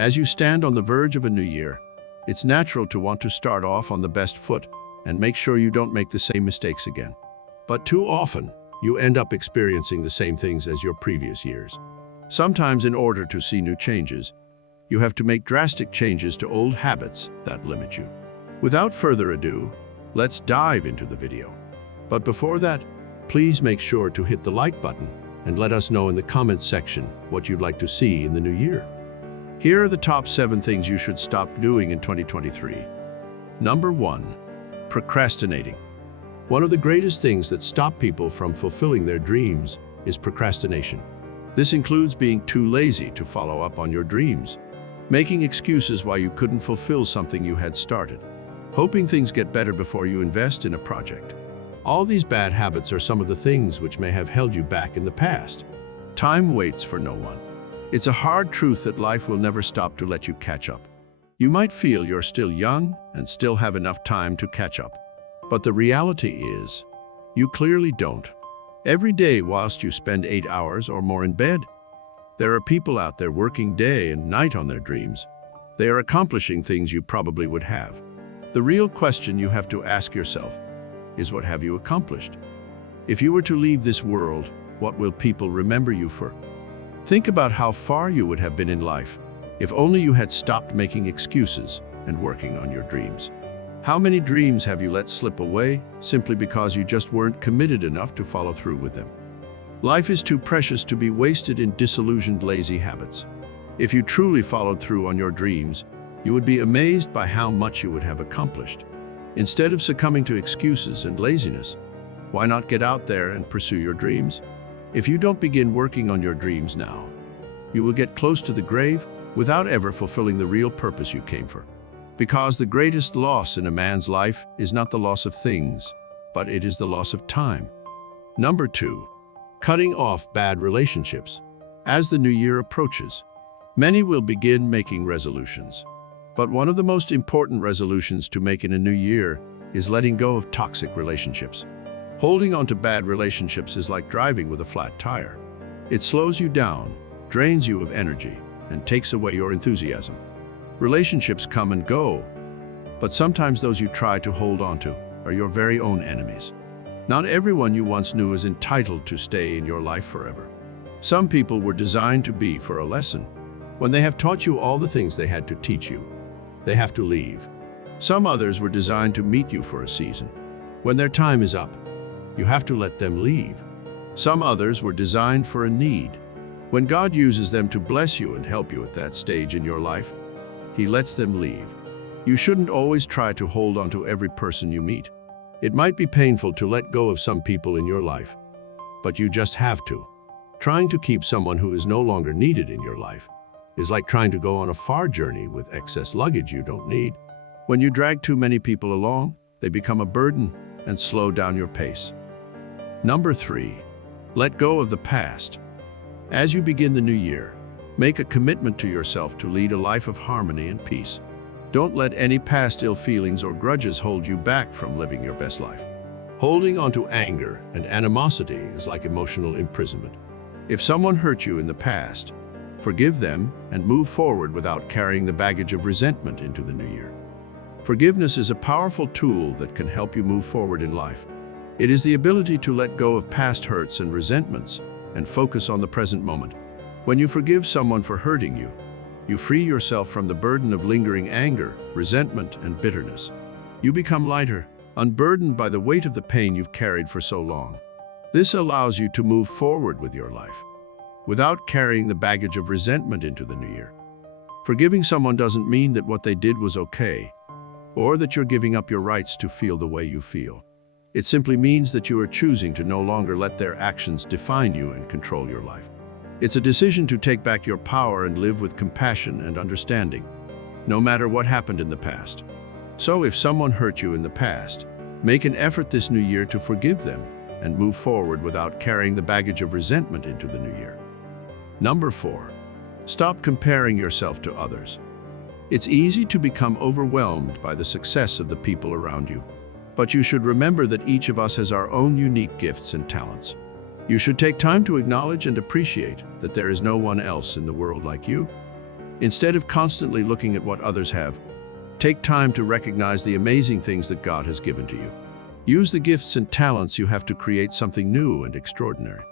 As you stand on the verge of a new year, it's natural to want to start off on the best foot and make sure you don't make the same mistakes again. But too often, you end up experiencing the same things as your previous years. Sometimes, in order to see new changes, you have to make drastic changes to old habits that limit you. Without further ado, let's dive into the video. But before that, please make sure to hit the like button and let us know in the comments section what you'd like to see in the new year. Here are the top 7 things you should stop doing in 2023. Number 1. Procrastinating. One of the greatest things that stop people from fulfilling their dreams is procrastination. This includes being too lazy to follow up on your dreams, making excuses why you couldn't fulfill something you had started, hoping things get better before you invest in a project. All these bad habits are some of the things which may have held you back in the past. Time waits for no one. It's a hard truth that life will never stop to let you catch up. You might feel you're still young and still have enough time to catch up. But the reality is, you clearly don't. Every day, whilst you spend 8 hours or more in bed, there are people out there working day and night on their dreams. They are accomplishing things you probably would have. The real question you have to ask yourself is, what have you accomplished? If you were to leave this world, what will people remember you for? Think about how far you would have been in life if only you had stopped making excuses and working on your dreams. How many dreams have you let slip away simply because you just weren't committed enough to follow through with them? Life is too precious to be wasted in disillusioned, lazy habits. If you truly followed through on your dreams, you would be amazed by how much you would have accomplished. Instead of succumbing to excuses and laziness, why not get out there and pursue your dreams? If you don't begin working on your dreams now, you will get close to the grave without ever fulfilling the real purpose you came for. Because the greatest loss in a man's life is not the loss of things, but it is the loss of time. Number 2. Cutting off bad relationships. As the new year approaches, many will begin making resolutions. But one of the most important resolutions to make in a new year is letting go of toxic relationships. Holding on to bad relationships is like driving with a flat tire. It slows you down, drains you of energy, and takes away your enthusiasm. Relationships come and go, but sometimes those you try to hold on to are your very own enemies. Not everyone you once knew is entitled to stay in your life forever. Some people were designed to be for a lesson. When they have taught you all the things they had to teach you, they have to leave. Some others were designed to meet you for a season. When their time is up, you have to let them leave. Some others were designed for a need. When God uses them to bless you and help you at that stage in your life, He lets them leave. You shouldn't always try to hold on to every person you meet. It might be painful to let go of some people in your life, but you just have to. Trying to keep someone who is no longer needed in your life is like trying to go on a far journey with excess luggage you don't need. When you drag too many people along, they become a burden and slow down your pace. Number 3. Let go of the past. As you begin the new year, make a commitment to yourself to lead a life of harmony and peace. Don't let any past ill feelings or grudges hold you back from living your best life. Holding on to anger and animosity is like emotional imprisonment. If someone hurt you in the past, forgive them and move forward without carrying the baggage of resentment into the new year. Forgiveness is a powerful tool that can help you move forward in life. It is the ability to let go of past hurts and resentments and focus on the present moment. When you forgive someone for hurting you, you free yourself from the burden of lingering anger, resentment, and bitterness. You become lighter, unburdened by the weight of the pain you've carried for so long. This allows you to move forward with your life without carrying the baggage of resentment into the new year. Forgiving someone doesn't mean that what they did was okay, or that you're giving up your rights to feel the way you feel. It simply means that you are choosing to no longer let their actions define you and control your life. It's a decision to take back your power and live with compassion and understanding, no matter what happened in the past. So if someone hurt you in the past, make an effort this new year to forgive them and move forward without carrying the baggage of resentment into the new year. Number 4. Stop comparing yourself to others. It's easy to become overwhelmed by the success of the people around you. But you should remember that each of us has our own unique gifts and talents. You should take time to acknowledge and appreciate that there is no one else in the world like you. Instead of constantly looking at what others have, take time to recognize the amazing things that God has given to you. Use the gifts and talents you have to create something new and extraordinary.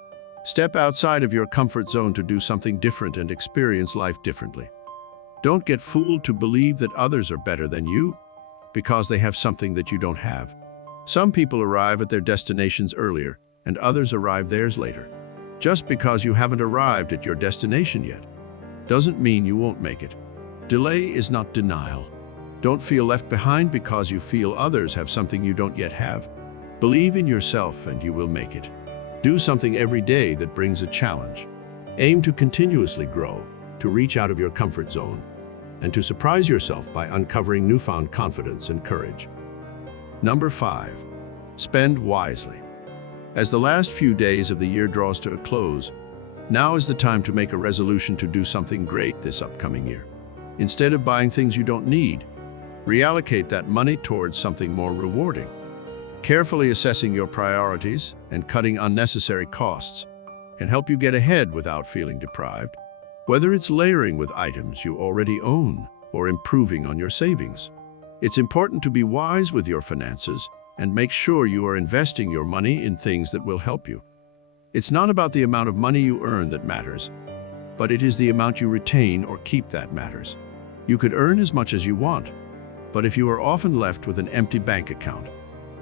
Step outside of your comfort zone to do something different and experience life differently. Don't get fooled to believe that others are better than you because they have something that you don't have. Some people arrive at their destinations earlier and others arrive theirs later. Just because you haven't arrived at your destination yet doesn't mean you won't make it. Delay is not denial. Don't feel left behind because you feel others have something you don't yet have. Believe in yourself and you will make it. Do something every day that brings a challenge. Aim to continuously grow, to reach out of your comfort zone, and to surprise yourself by uncovering newfound confidence and courage. Number 5, spend wisely. As the last few days of the year draws to a close, now is the time to make a resolution to do something great this upcoming year. Instead of buying things you don't need, reallocate that money towards something more rewarding. Carefully assessing your priorities and cutting unnecessary costs can help you get ahead without feeling deprived. Whether it's layering with items you already own or improving on your savings, it's important to be wise with your finances and make sure you are investing your money in things that will help you. It's not about the amount of money you earn that matters, but it is the amount you retain or keep that matters. You could earn as much as you want, but if you are often left with an empty bank account,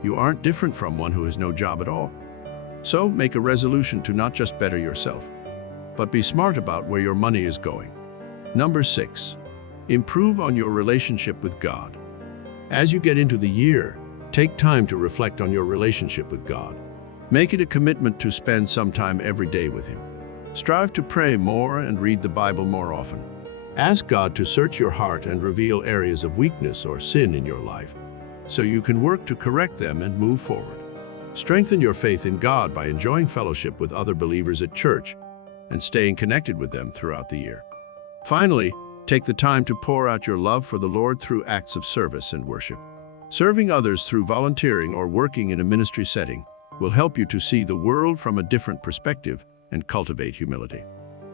you aren't different from one who has no job at all. So make a resolution to not just better yourself, but be smart about where your money is going. Number 6, improve on your relationship with God. As you get into the year, take time to reflect on your relationship with God. Make it a commitment to spend some time every day with Him. Strive to pray more and read the Bible more often. Ask God to search your heart and reveal areas of weakness or sin in your life, so you can work to correct them and move forward. Strengthen your faith in God by enjoying fellowship with other believers at church and staying connected with them throughout the year. Finally, take the time to pour out your love for the Lord through acts of service and worship. Serving others through volunteering or working in a ministry setting will help you to see the world from a different perspective and cultivate humility.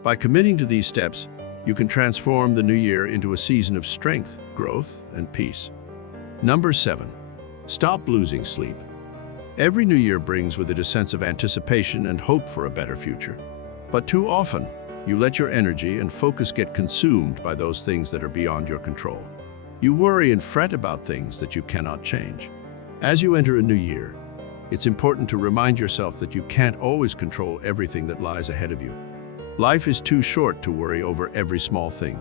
By committing to these steps, you can transform the new year into a season of strength, growth, and peace. Number 7, stop losing sleep. Every new year brings with it a sense of anticipation and hope for a better future. But too often, you let your energy and focus get consumed by those things that are beyond your control. You worry and fret about things that you cannot change. As you enter a new year, it's important to remind yourself that you can't always control everything that lies ahead of you. Life is too short to worry over every small thing.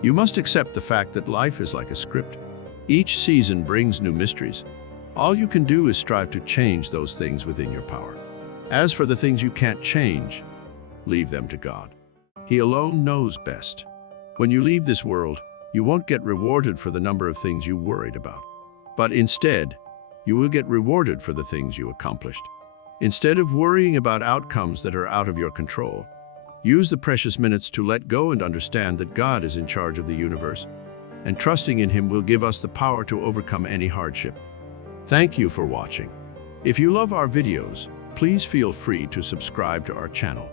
You must accept the fact that life is like a script. Each season brings new mysteries. All you can do is strive to change those things within your power. As for the things you can't change, leave them to God. He alone knows best. When you leave this world, you won't get rewarded for the number of things you worried about. But instead, you will get rewarded for the things you accomplished. Instead of worrying about outcomes that are out of your control, use the precious minutes to let go and understand that God is in charge of the universe, and trusting in Him will give us the power to overcome any hardship. Thank you for watching. If you love our videos, please feel free to subscribe to our channel.